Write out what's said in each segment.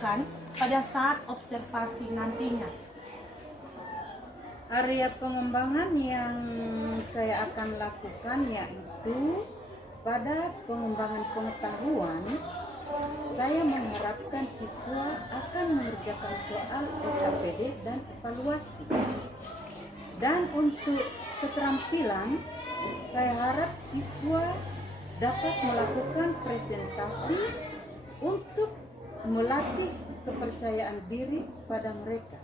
lakukan pada saat observasi nantinya? Area pengembangan yang saya akan lakukan yaitu pada pengembangan pengetahuan, saya mengharapkan siswa akan mengerjakan soal LKPD dan evaluasi. Dan untuk keterampilan, saya harap siswa dapat melakukan presentasi untuk melatih kepercayaan diri pada mereka.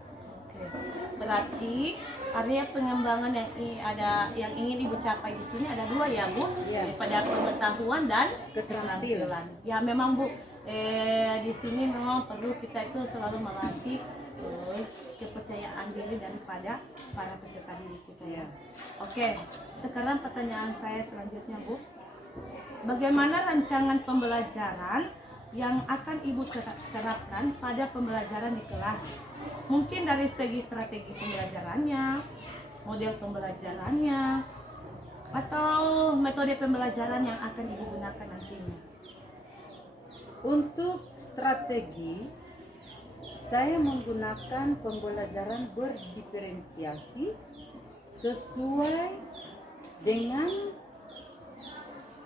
Berarti area pengembangan yang ingin Ibu capai di sini ada dua ya Bu, pada pengetahuan dan keterampilan. Ya memang Bu, di sini memang perlu kita itu selalu melatih kepercayaan diri daripada para peserta didik kita ya. Oke, sekarang pertanyaan saya selanjutnya Bu, bagaimana rancangan pembelajaran yang akan Ibu terapkan pada pembelajaran di kelas? Mungkin dari segi strategi pembelajarannya, model pembelajarannya, atau metode pembelajaran yang akan Ibu gunakan nantinya. Untuk strategi, saya menggunakan pembelajaran berdiferensiasi sesuai dengan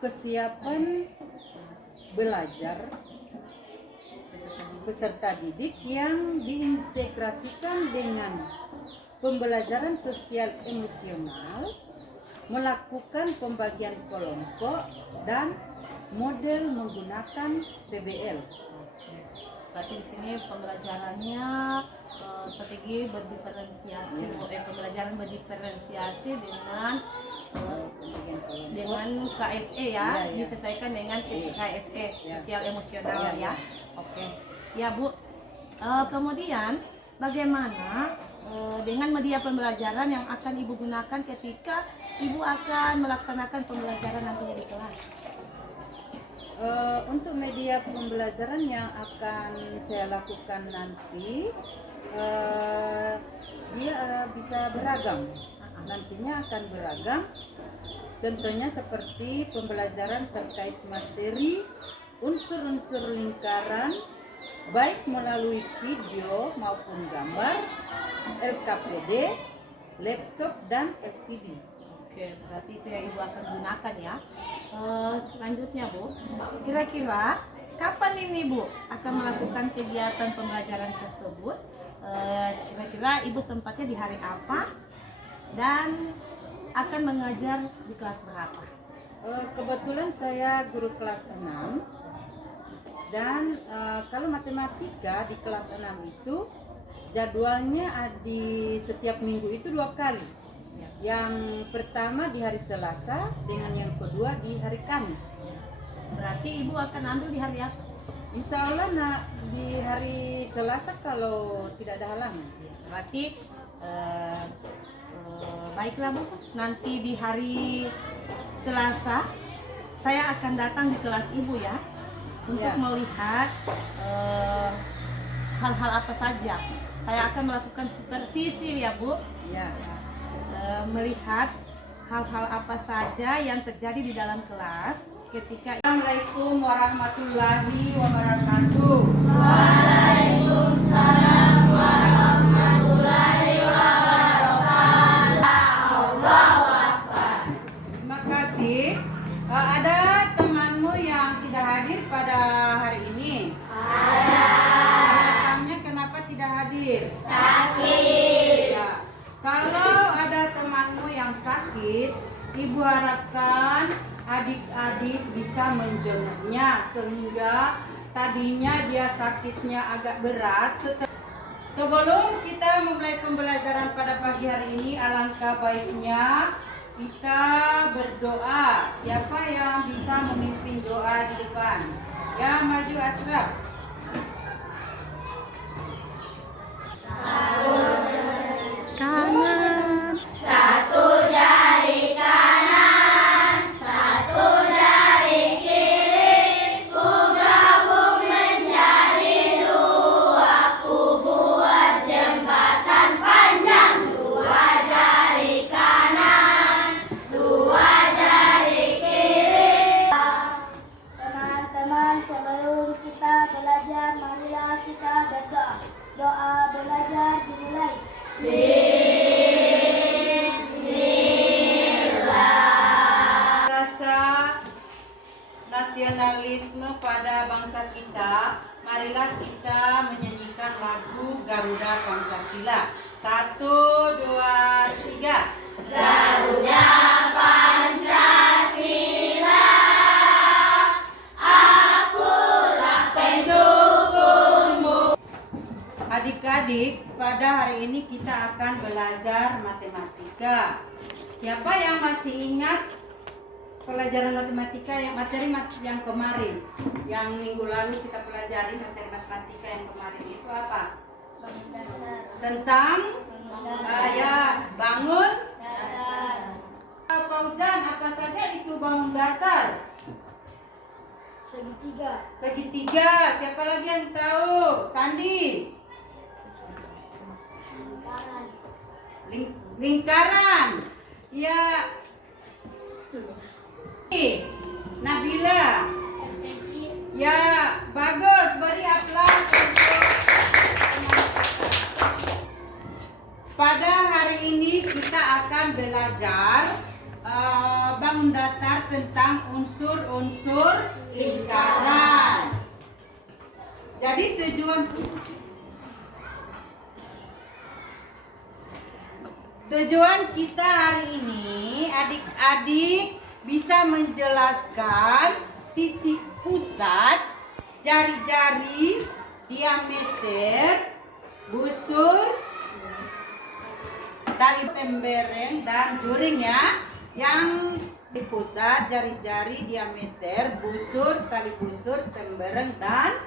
kesiapan belajar peserta didik yang diintegrasikan dengan pembelajaran sosial emosional, melakukan pembagian kelompok, dan model menggunakan PBL. Berarti di sini pembelajarannya strategi berdiferensiasi, pembelajaran berdiferensiasi dengan KSE ya, disesuaikan dengan KSE, sosial emosional ya. Oke. Ya Bu, kemudian bagaimana dengan media pembelajaran yang akan Ibu gunakan ketika Ibu akan melaksanakan pembelajaran nantinya di kelas? Untuk media pembelajaran yang akan saya lakukan nanti, dia bisa beragam. Nantinya akan beragam. Contohnya seperti pembelajaran terkait materi, unsur-unsur lingkaran, baik melalui video maupun gambar, LKPD, laptop, dan LCD. Oke, berarti itu yang Ibu akan gunakan ya. Selanjutnya Bu, kira-kira kapan ini Bu akan melakukan kegiatan pembelajaran tersebut? Kira-kira Ibu sempatnya di hari apa dan akan mengajar di kelas berapa? Kebetulan saya guru kelas 6 dan kalau matematika di kelas 6 itu jadwalnya di setiap minggu itu 2 kali. Yang pertama di hari Selasa dengan yang kedua di hari Kamis. Berarti Ibu akan ambil di hari apa? Insya Allah di hari Selasa kalau tidak ada halangan. Berarti baiklah Bu, nanti di hari Selasa saya akan datang di kelas Ibu ya, untuk melihat hal-hal apa saja. Saya akan melakukan supervisi ya Bu, melihat hal-hal apa saja yang terjadi di dalam kelas ketika. Assalamualaikum warahmatullahi wabarakatuh. Waalaikumsalam warahmatullahi wabarakatuh. Allahu Akbar. Terima kasih. Ada temanmu yang tidak hadir pada hari ini? Ada. Alasannya kenapa tidak hadir? Sakit. Ya. Kalau ada temanmu yang sakit, Ibu harapkan adik-adik bisa menjenguknya sehingga tadinya dia sakitnya agak berat. Sebelum kita memulai pembelajaran pada pagi hari ini, alangkah baiknya kita berdoa. Siapa yang bisa memimpin doa di depan? Ya, maju Asraf. Kanan. Satu jari kanan, satu jari kiri, ku gabung menjadi dua, ku buat jembatan panjang. Dua jari kanan, dua jari kiri. Teman-teman, sebelum kita belajar nasionalisme pada bangsa kita, marilah kita menyanyikan lagu Garuda Pancasila. 1, 2, 3. Garuda Pancasila, akulah pendukungmu. Adik-adik, pada hari ini kita akan belajar matematika. Siapa yang masih ingat pelajaran matematika yang materi yang kemarin? Yang minggu lalu kita pelajari materi matematika yang kemarin itu apa? Tentang bangun Datar. Fauzan, apa saja itu bangun datar? Segitiga. Segitiga. Siapa lagi yang tahu? Sandi. Lingkaran. Lingkaran. Ya. Nabila. Ya, bagus. Beri aplaus untuk pada hari ini kita akan belajar bangun datar tentang unsur-unsur lingkaran. Jadi tujuan kita hari ini adik-adik bisa menjelaskan titik pusat, jari-jari, diameter, busur, tali tembereng dan juring ya. Yang di pusat, jari-jari, diameter, busur, tali busur, tembereng dan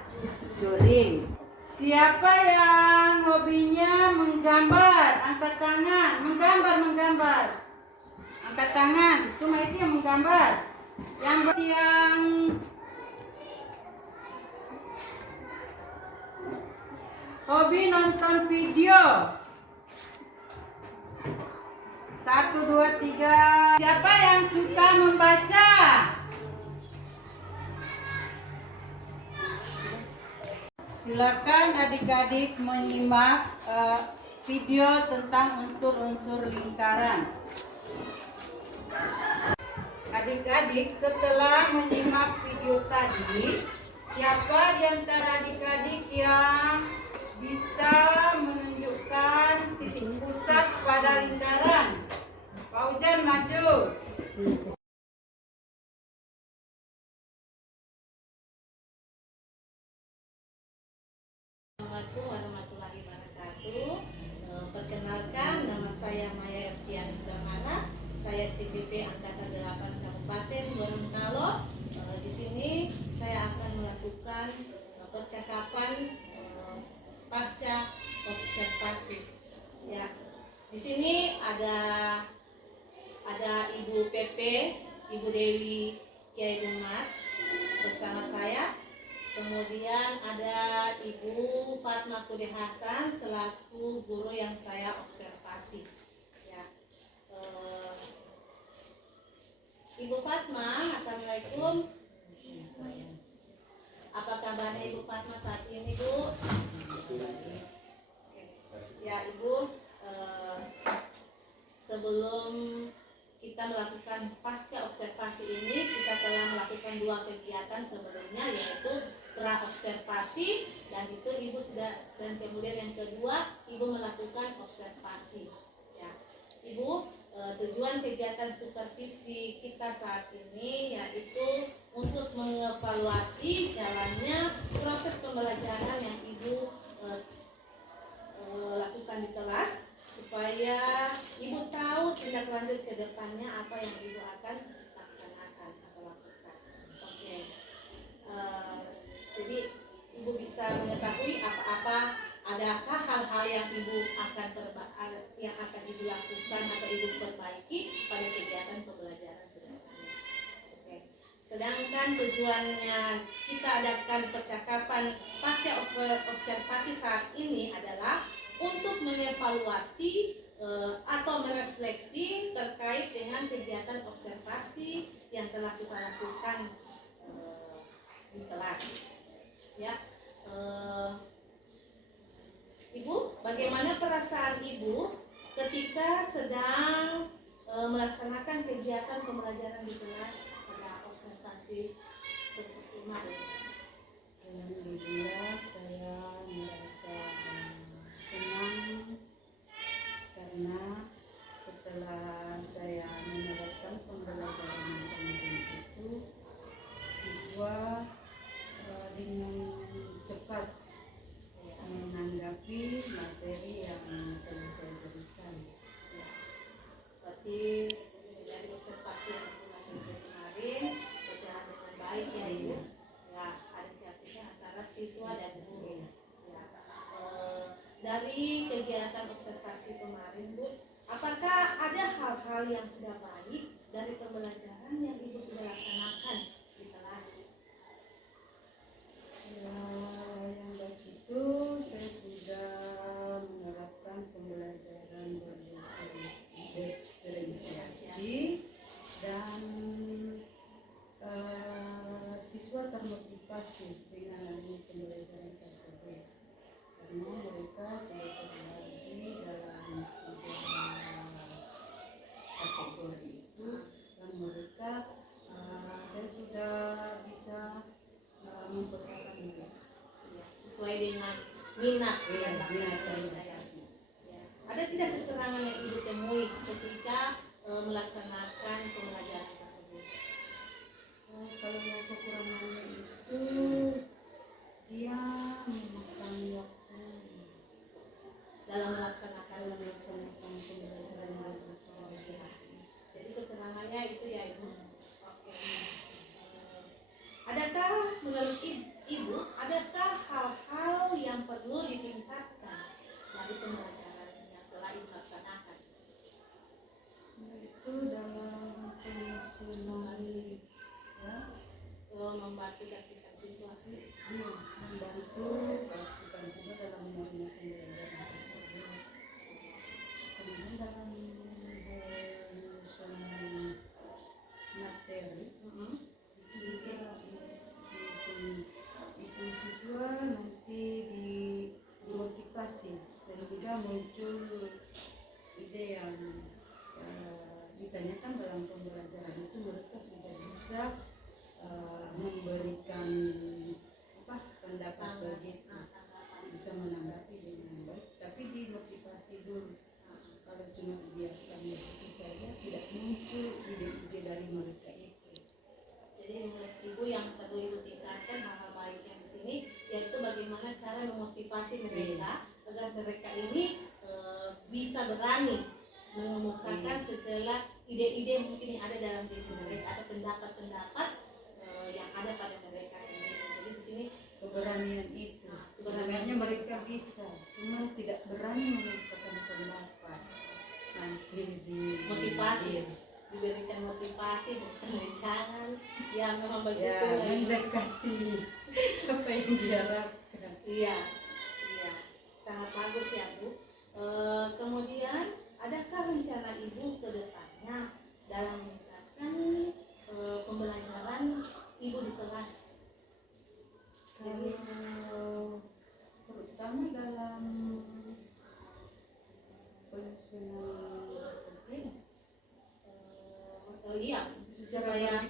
juring. Siapa yang hobinya menggambar? Angkat tangan. Menggambar. Angkat tangan. Cuma itu yang menggambar. Yang hobi nonton video. 1, 2, 3. Siapa yang suka membaca? Silakan adik-adik menyimak video tentang unsur-unsur lingkaran. Adik-adik, setelah menyimak video tadi, siapa di antara adik-adik yang bisa menunjukkan titik pusat pada lingkaran? Fauzan maju. Assalamualaikum warahmatullahi wabarakatuh. Perkenalkan, nama saya Maya Ertian Sudamara. Saya CPP Angkatan 8 Kabupaten Gorontalo. Di sini saya akan melakukan percakapan pasca observasi. Ya, di sini ada Ibu Pepe, Ibu Dewi Kiai Umat bersama saya. Kemudian ada Ibu Fatma Kude Hasan selaku guru yang saya observasi. Ya, Ibu Fatma, assalamualaikum. Apa kabarnya Ibu Fatma saat ini, Bu? Ya, Ibu, sebelum kita melakukan pasca observasi ini, kita telah melakukan 2 kegiatan sebelumnya, yaitu pra-observasi dan itu Ibu sudah, dan kemudian yang kedua Ibu melakukan observasi. Ya, Ibu, tujuan kegiatan supervisi kita saat ini yaitu untuk mengevaluasi jalannya proses pembelajaran yang Ibu lakukan di kelas, supaya Ibu tahu tindak lanjut ke depannya apa yang Ibu akan laksanakan atau lakukan. Oke. Jadi Ibu bisa mengetahui apa-apa, adakah hal-hal yang Ibu akan Ibu lakukan atau Ibu perbaiki pada kegiatan pembelajaran berikutnya. Oke. Sedangkan tujuannya kita adakan percakapan pasca observasi saat ini adalah untuk mengevaluasi atau merefleksi terkait dengan kegiatan observasi yang telah kita lakukan di kelas. Ya, Ibu, bagaimana perasaan Ibu ketika sedang melaksanakan kegiatan pembelajaran di kelas pada observasi kemarin? Alhamdulillah saya merasa senang karena setelah saya menerapkan pembelajaran yang kemarin itu, siswa dengan cepat menanggapi materi yang telah saya berikan. Berarti dari observasi yang Ibu lakukan kemarin berjalan dengan baik ya Ibu. Ya, ada keartian antara siswa dan guru. Ya. Dari kegiatan observasi kemarin Bu, apakah ada hal-hal yang sudah baik dari pembelajaran yang Ibu sudah laksanakan di kelas? Ya, yang baik itu saya sudah menerapkan pembelajaran berdiferensiasi dan siswa termotivasi dengan adanya pembelajaran tersebut karena mereka sudah terbagi dalam 3 kategori itu dan mereka saya sudah bisa memperbaiki mereka. Ya, sesuai dengan minat Minat dan saya. Ya. Ada tidak kekurangan yang Ibu temui ketika melaksanakan pembelajaran tersebut? Kalau kekurangannya itu dia memakan waktu Dalam melaksanakan pembelajaran berdiferensiasi. Jadi kekurangannya itu ya Ibu. Oke. Adakah menurut Ibu, adakah hal-hal yang perlu ditingkatkan dari pembelajaran yang telah Ibu laksanakan? Itu dalam penyusunan ya, Membantu keaktifan siswa. dia membantu keaktifan siswa dalam mengenai pembelajaran tersebut. Kemudian dalam penyusunan materi itu juga itu siswa nanti dimotivasi sehingga muncul ide yang ditanyakan dalam pembelajaran itu mereka sudah bisa memberikan pendapat begitu, bisa menanggapi dengan baik, tapi dimotivasi dulu. Kalau cuma dibiarkan begitu saja tidak muncul ide-ide dari mereka itu. Jadi menurut Ibu yang perlu Ibu tingkatkan hal-hal baik yang di sini yaitu bagaimana cara memotivasi mereka agar mereka ini bisa berani mengemukakan segala ide-ide mungkin yang ada dalam diri mereka atau pendapat-pendapat yang ada pada mereka sendiri. Jadi di sini Keberanian itu sebenarnya mereka bisa, cuma tidak berani mengungkapkan pendapat. Nanti diberikan motivasi bukan jangan yang memang ya begitu mendekati apa yang diharapkan. Iya, sangat bagus ya Bu. Kemudian adakah rencana Ibu ke depannya dalam meningkatkan pembelajaran Ibu di kelas? Kalau terutama dalam penyusunan materi Iya, secara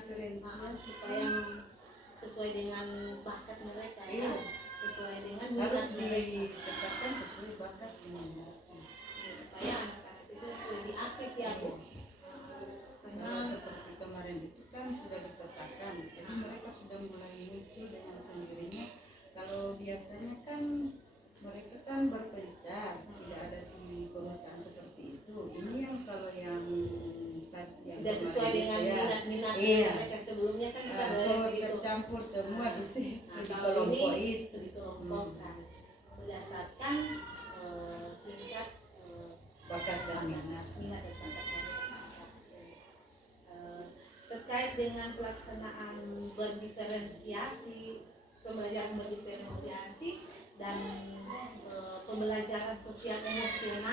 supaya sesuai dengan bakat mereka ya, Iya. sesuai dengan harus minat mereka. ditetapkan sesuai bakat minatnya. Supaya anak-anak itu lebih aktif ya Bu. Karena seperti kemarin itu kan sudah ditetapkan, jadi mereka sudah mulai muncul dengan sendirinya. Kalau biasanya kan mereka kan berpencar, tidak ada di pemetaan seperti itu. Ini yang kalau yang Tidak sesuai dengan minat mereka sebelumnya kan kita tercampur semua di sini di kalau kelompok ini itu. dikelompokkan berdasarkan tingkat Bakat dan minat. dan bakat mereka. Terkait dengan pelaksanaan berdiferensiasi, pembelajaran berdiferensiasi dan pembelajaran sosial emosional